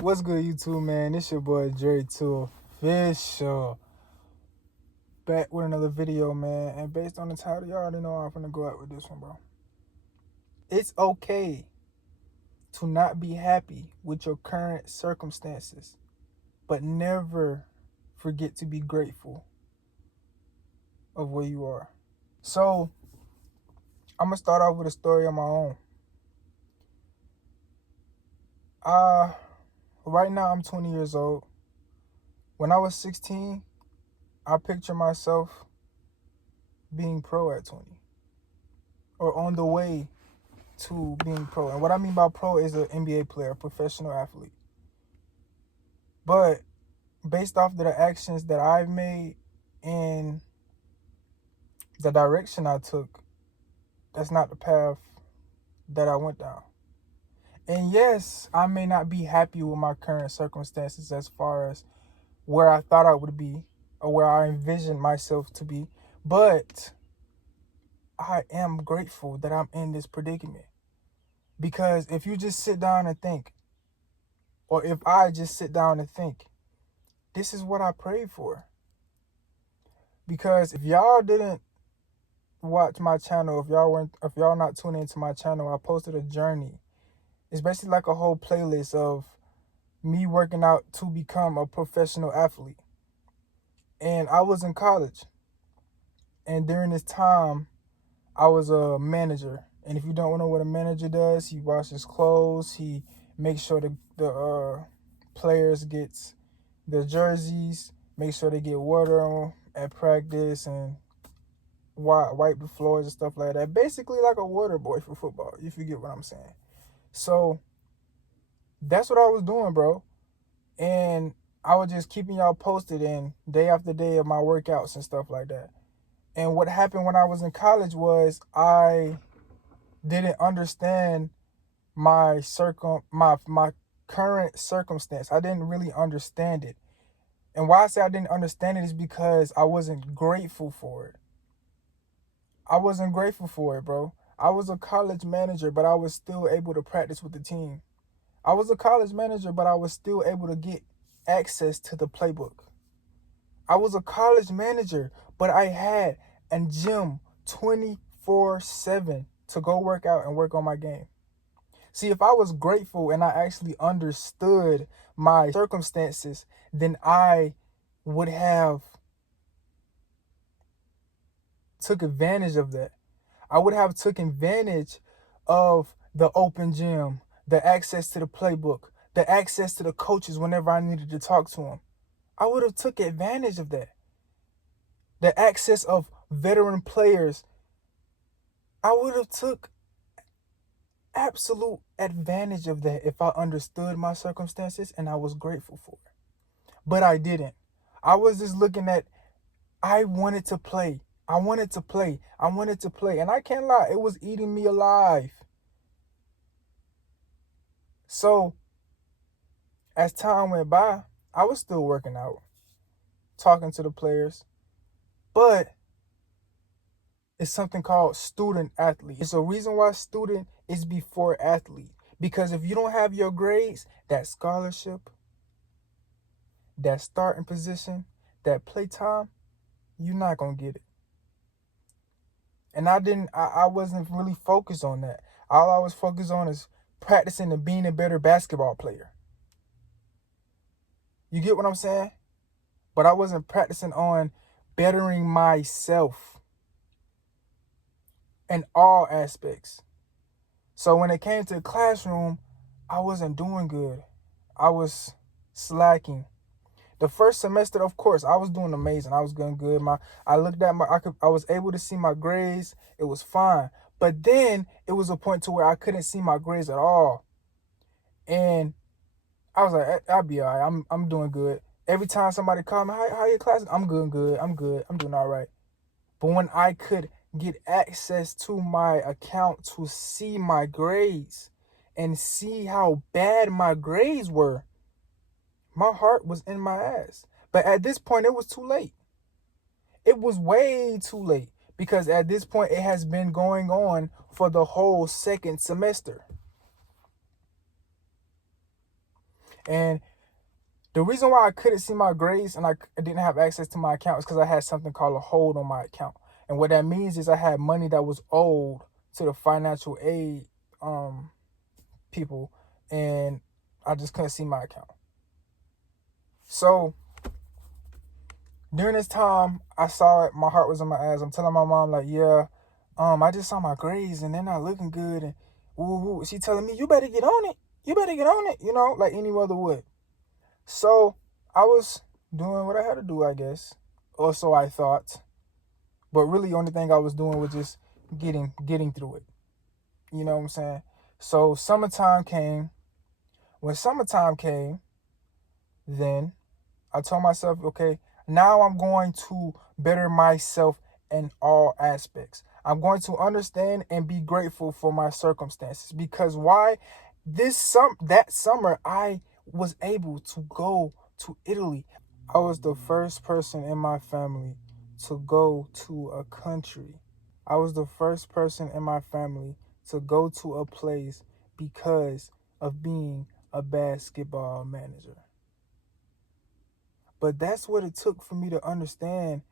What's good, YouTube, man? It's your boy Dre2 Official. Back with another video, man. And based on the title, y'all already know I'm gonna go out with this one, bro. It's okay to not be happy with your current circumstances, but never forget to be grateful of where you are. So, I'm gonna start off with a story of my own. Right now I'm 20 years old. When I was 16, I picture myself being pro at 20 or on the way to being pro. And what I mean by pro is an NBA player, professional athlete. But based off of the actions that I've made and the direction I took, that's not the path that I went down. And yes, I may not be happy with my current circumstances as far as where I thought I would be or where I envisioned myself to be, but I am grateful that I'm in this predicament. Because if you just sit down and think, or if I just sit down and think, this is what I prayed for. Because if y'all didn't watch my channel, if y'all not tuning into my channel, I posted a journey. It's basically like a whole playlist of me working out to become a professional athlete. And I was in college. And during this time, I was a manager. And if you don't know what a manager does, he washes clothes, he makes sure the players gets their jerseys, make sure they get water on at practice, and wipe the floors and stuff like that. Basically like a water boy for football, if you get what I'm saying. So that's what I was doing, bro. And I was just keeping y'all posted in day after day of my workouts and stuff like that. And what happened when I was in college was I didn't understand my current circumstance. I didn't really understand it. And why I say I didn't understand it is because I wasn't grateful for it. I wasn't grateful for it, bro. I was a college manager, but I was still able to practice with the team. I was a college manager, but I was still able to get access to the playbook. I was a college manager, but I had a gym 24/7 to go work out and work on my game. See, if I was grateful and I actually understood my circumstances, then I would have took advantage of that. I would have took advantage of the open gym, the access to the playbook, the access to the coaches whenever I needed to talk to them. I would have took advantage of that. The access of veteran players, I would have took absolute advantage of that if I understood my circumstances and I was grateful for it. But I didn't. I was just looking at, I wanted to play. I wanted to play. I wanted to play. And I can't lie, it was eating me alive. So as time went by, I was still working out, talking to the players, but it's something called student athlete. It's a reason why student is before athlete. Because if you don't have your grades, that scholarship, that starting position, that play time, you're not going to get it. And I wasn't really focused on that. All I was focused on is practicing and being a better basketball player. You get what I'm saying? But I wasn't practicing on bettering myself in all aspects. So when it came to the classroom, I wasn't doing good. I was slacking. The first semester, of course, I was doing amazing. I was doing good. I was able to see my grades. It was fine. But then it was a point to where I couldn't see my grades at all. And I was like, I'll be all right. I'm doing good. Every time somebody called me, how your classes? I'm good. I'm doing all right. But when I could get access to my account to see my grades and see how bad my grades were, my heart was in my ass. But at this point, it was too late. It was way too late because at this point, it has been going on for the whole second semester. And the reason why I couldn't see my grades and I didn't have access to my account is because I had something called a hold on my account. And what that means is I had money that was owed to the financial aid people, and I just couldn't see my account. So during this time, I saw it. My heart was in my ass. I'm telling my mom, like, yeah, I just saw my grades and they're not looking good. And woo. She telling me, you better get on it. You better get on it. You know, like any mother would. So I was doing what I had to do, I guess, or so I thought. But really, the only thing I was doing was just getting through it. You know what I'm saying? So summertime came. When summertime came, then I told myself, okay, now I'm going to better myself in all aspects. I'm going to understand and be grateful for my circumstances, because why? That summer I was able to go to Italy. I was the first person in my family to go to a country. I was the first person in my family to go to a place because of being a basketball manager. But that's what it took for me to understand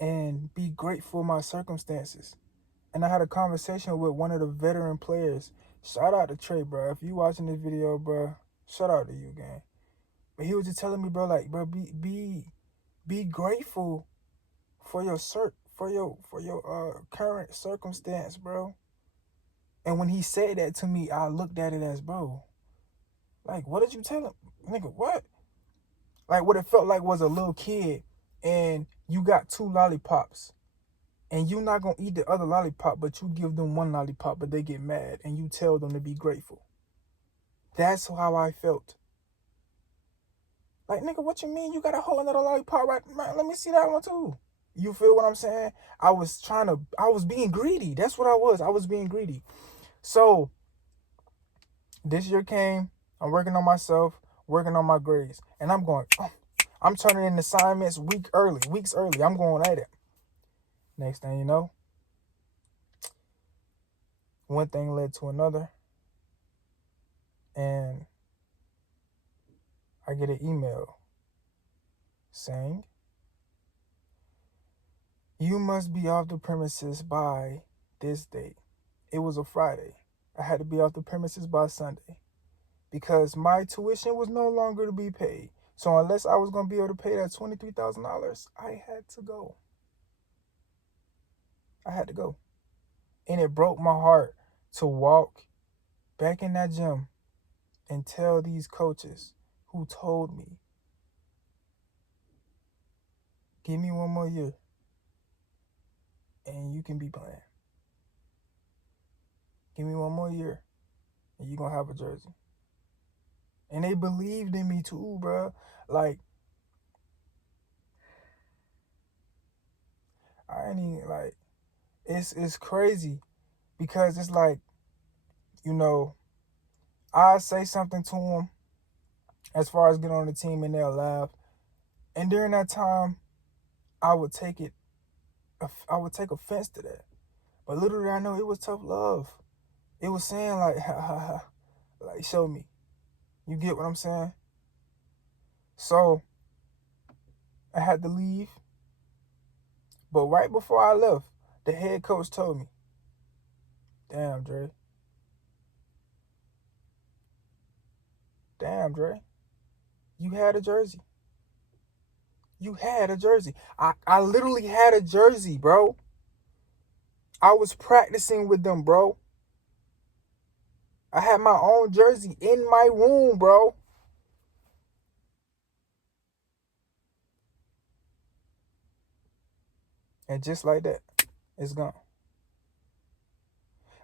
and be grateful for my circumstances. And I had a conversation with one of the veteran players. Shout out to Trey, bro. If you watching this video, bro, shout out to you, gang. But he was just telling me, bro, like, bro, be grateful for your current circumstance, bro. And when he said that to me, I looked at it as, bro, like, what did you tell him? Nigga, what? Like, what it felt like was a little kid and you got 2 lollipops and you not going to eat the other lollipop, but you give them 1 lollipop, but they get mad and you tell them to be grateful. That's how I felt. Like, nigga, what you mean? You got a whole another lollipop, right? Man, let me see that one too. You feel what I'm saying? I was being greedy. That's what I was. I was being greedy. So this year came. I'm working on myself, working on my grades. And I'm going, I'm turning in assignments weeks early. I'm going at it. Next thing you know, one thing led to another. And I get an email saying, you must be off the premises by this date. It was a Friday. I had to be off the premises by Sunday because my tuition was no longer to be paid. So unless I was going to be able to pay that $23,000, I had to go. And it broke my heart to walk back in that gym and tell these coaches who told me, give me 1 more year and you can be playing. Give me 1 more year and you're going to have a jersey. And they believed in me too, bro. Like, I ain't even, like, it's crazy because it's like, you know, I say something to them as far as getting on the team and they'll laugh. And during that time, I would take offense to that. But literally, I know it was tough love. It was saying like, like, show me. You get what I'm saying? So I had to leave. But right before I left, the head coach told me, damn, Dre, you had a jersey. I literally had a jersey, bro. I was practicing with them, bro. I had my own jersey in my room, bro. And just like that, it's gone.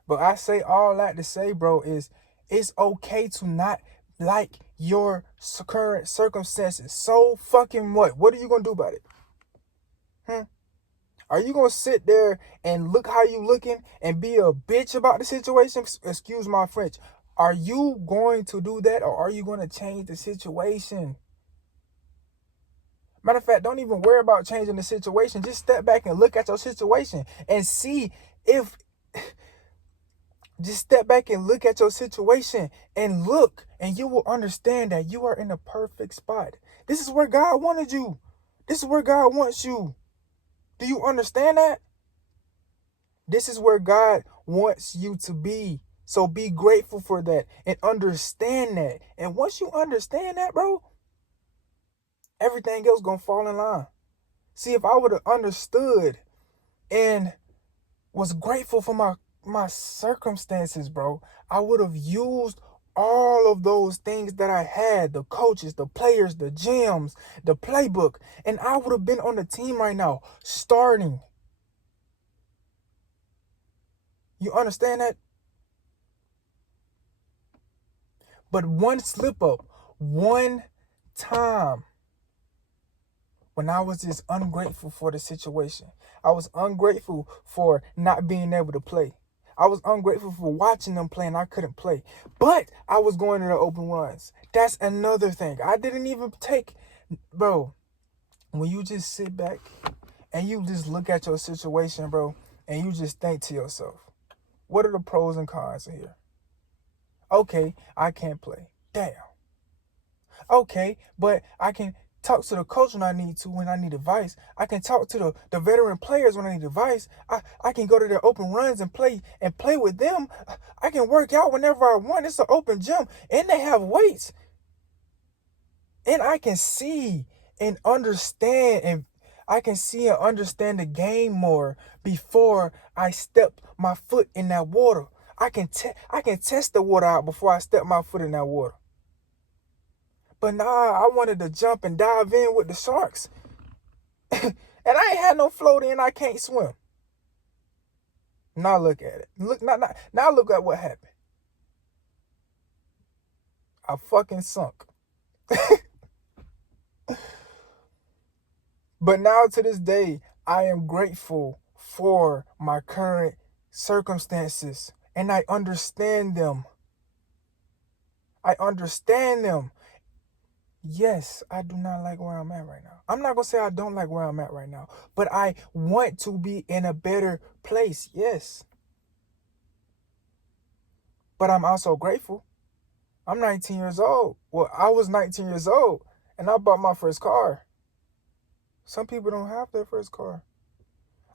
But I say all that to say, bro, is it's okay to not like your current circumstances. So fucking what? What are you going to do about it? Are you going to sit there and look how you looking and be a bitch about the situation? Excuse my French. Are you going to do that, or are you going to change the situation? Matter of fact, don't even worry about changing the situation. Just step back and look at your situation and see if Just step back and look at your situation and look, and you will understand that you are in a perfect spot. This is where God wanted you. This is where God wants you. Do you understand that? This is where God wants you to be. So be grateful for that and understand that. And once you understand that, bro, everything else gonna fall in line. See, if I would have understood and was grateful for my circumstances, bro, I would have used all of those things that I had, the coaches, the players, the gyms, the playbook, and I would have been on the team right now, starting. You understand that? But one slip up, one time, when I was just ungrateful for the situation, I was ungrateful for not being able to play. I was ungrateful for watching them play and I couldn't play. But I was going to the open runs. That's another thing. I didn't even take, bro, when you just sit back and you just look at your situation, bro, and you just think to yourself, what are the pros and cons here? Okay, I can't play. Damn. Okay, but I can talk to the coach when I need to, when I need advice. I can talk to the veteran players when I need advice. I can go to their open runs and play with them. I can work out whenever I want. It's an open gym and they have weights. And I can see and understand, and I can see and understand the game more before I step my foot in that water. I can test the water out before I step my foot in that water. But nah, I wanted to jump and dive in with the sharks. And I ain't had no floaty and I can't swim. Now look at it. Now look at what happened. I fucking sunk. But now to this day, I am grateful for my current circumstances. And I understand them. I understand them. Yes, I do not like where I'm at right now. I'm not going to say I don't like where I'm at right now, but I want to be in a better place. Yes. But I'm also grateful. I'm 19 years old. Well, I was 19 years old and I bought my first car. Some people don't have their first car.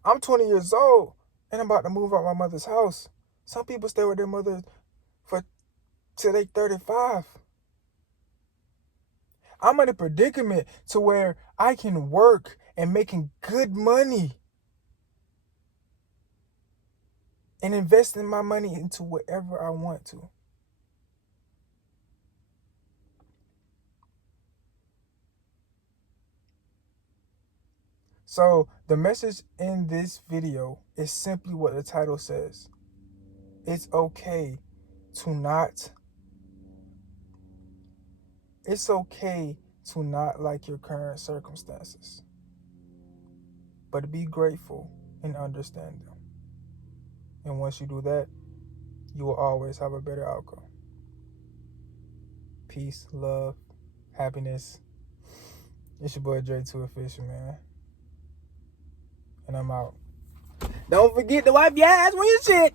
I'm 20 years old and I'm about to move out my mother's house. Some people stay with their mother till they 35. I'm in a predicament to where I can work and making good money and investing my money into whatever I want to. So the message in this video is simply what the title says. It's okay to not like your current circumstances, but be grateful and understand them. And once you do that, you will always have a better outcome. Peace, love, happiness. It's your boy Dre2 Official, man. And I'm out. Don't forget to wipe your ass when you shit.